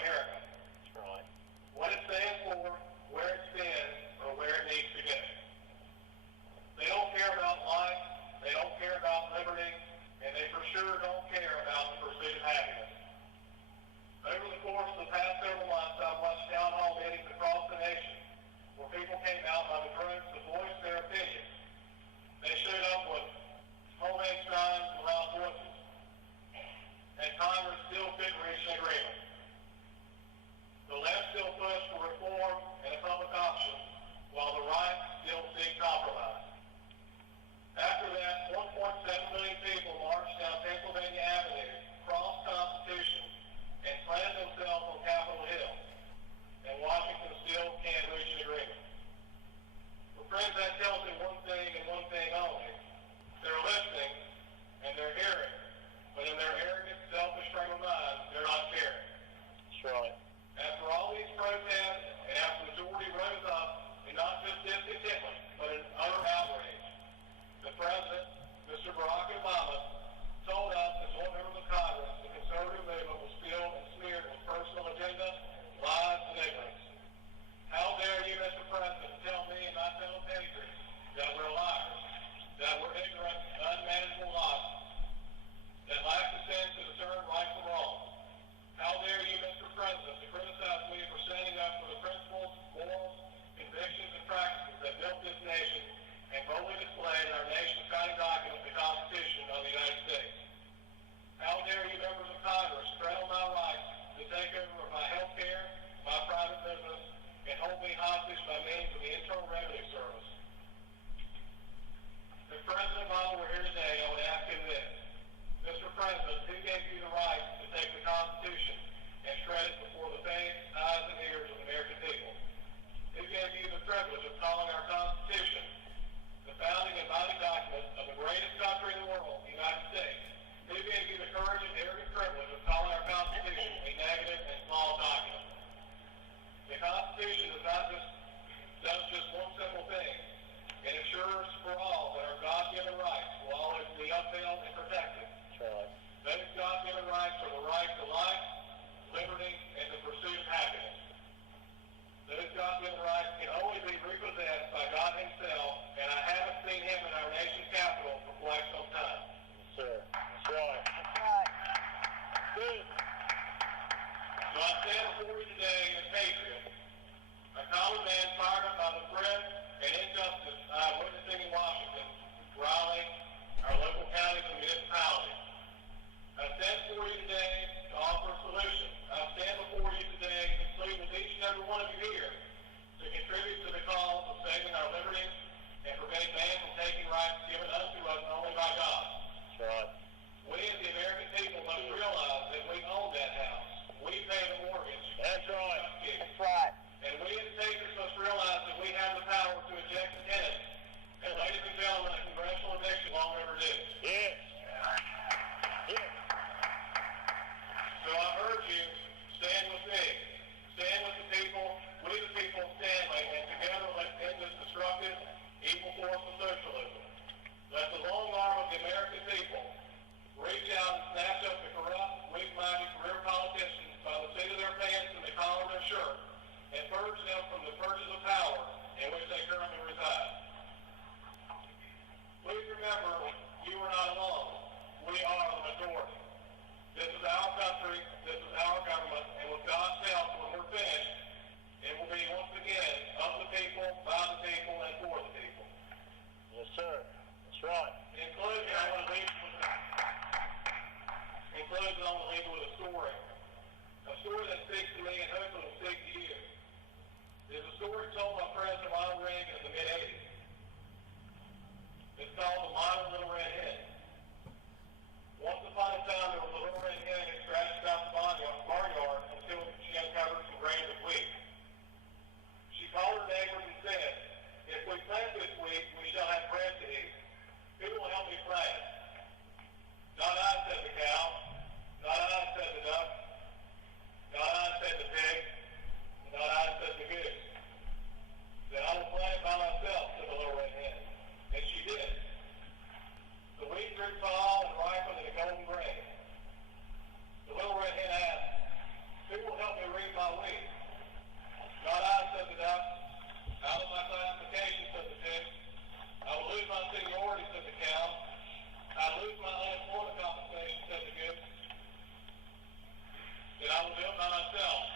America. That's right. What it stands for, where it's been, or where it needs to go. They don't care about life, they don't care about liberty, and they for sure don't care about the pursuit of happiness. Over the course of the past several months, I've watched town hall meetings across the nation where people came out by the droves to voice their opinions. They showed up with homemade signs and loud voices, and Congress still couldn't reach an agreement. The left still pushed for reform and a public option, while the right still seek compromise. After that, 1.7 million people marched down Pennsylvania Avenue, crossed Constitution, and planted themselves on Capitol Hill, and Washington still can't reach an agreement. Well, friends, that tells me one thing and one thing only. They're listening, and they're hearing, but in their arrogant, selfish frame of mind, they're not caring. That's right. After all these protests, and after the majority rose up, and not just discontentment, but in utter outrage, the President, Mr. Barack Obama, told us as one member of Congress the conservative movement was filled and smeared with personal agenda, lies, and ignorance. How dare you, Mr. President, tell me and my fellow patriots that we're liars, that we're ignorant, unmanageable liars, that lack the sense to discern right from wrong. How dare you, Mr. President, to criticize me for standing up for the principles, morals, convictions, and practices that built this nation and boldly displayed in our nation's founding document, the Constitution of the United States. How dare you, members of Congress, tread on my rights to take over my health care, my private business, and hold me hostage by means of the Internal Revenue Service. If President Obama were here today, I would ask him this. Mr. President, who gave you the right to take the Constitution and shred it before the face, eyes, and ears of the American people? Who gave you the privilege of calling our Constitution the founding and binding document of the greatest country in the world, the United States? Who gave you the courage and arrogant privilege of calling our Constitution a negative and flawed document? The Constitution does just one simple thing. It ensures for all that our God-given rights will always be upheld and protected. Those God-given rights are the right to life, liberty, and the pursuit of happiness. Those God-given rights can only be repossessed by God Himself, and I haven't seen Him in our nation's capital for quite some time. Yes, sir. That's right. That's right. Good. So I stand before you today as a patriot, a common man fired up by the threat and injustice I'm witnessing in Washington, Raleigh, our local counties and municipalities. I stand before you today to offer a solution. I stand before you today to plead with each and every one of you here to contribute to the cause of saving our liberties and preventing man from taking rights given unto us only by God. That's right. We as the American people must realize that we own that house. We pay the mortgage. That's right. That's right. And we as patriots must realize that we have the power to eject the tenants. And ladies and gentlemen, a congressional eviction law never did. Yes. Yes. So I urge you, stand with me. Stand with the people. We the people stand and together let's end this destructive, evil force of socialism. Let the long arm of the American people reach out and snatch up the corrupt, weak-minded career politicians by the seat of their pants and the collar of their shirt and purge them from the purges of power in which they currently reside. Please remember, you are not alone. We are the majority. This is our country, this is our government, and with God's help, when we're finished, it will be once again of the people, by the people, and for the people. Yes, sir. That's right. In closing, I want to leave you with a story. A story that speaks to me and hopefully will speak to you. It's a story told by President Ronald Reagan in the mid-'80s. It's called The Modern Little Red Hen. Once upon a time, there was a little red hen who scratched about the barnyard until she my week. Not I, said the doc. Out of my classification, said the Dick. I will lose my seniority, said the cow. I lose my unemployment compensation, said the Gibbs. Then I will do it by myself.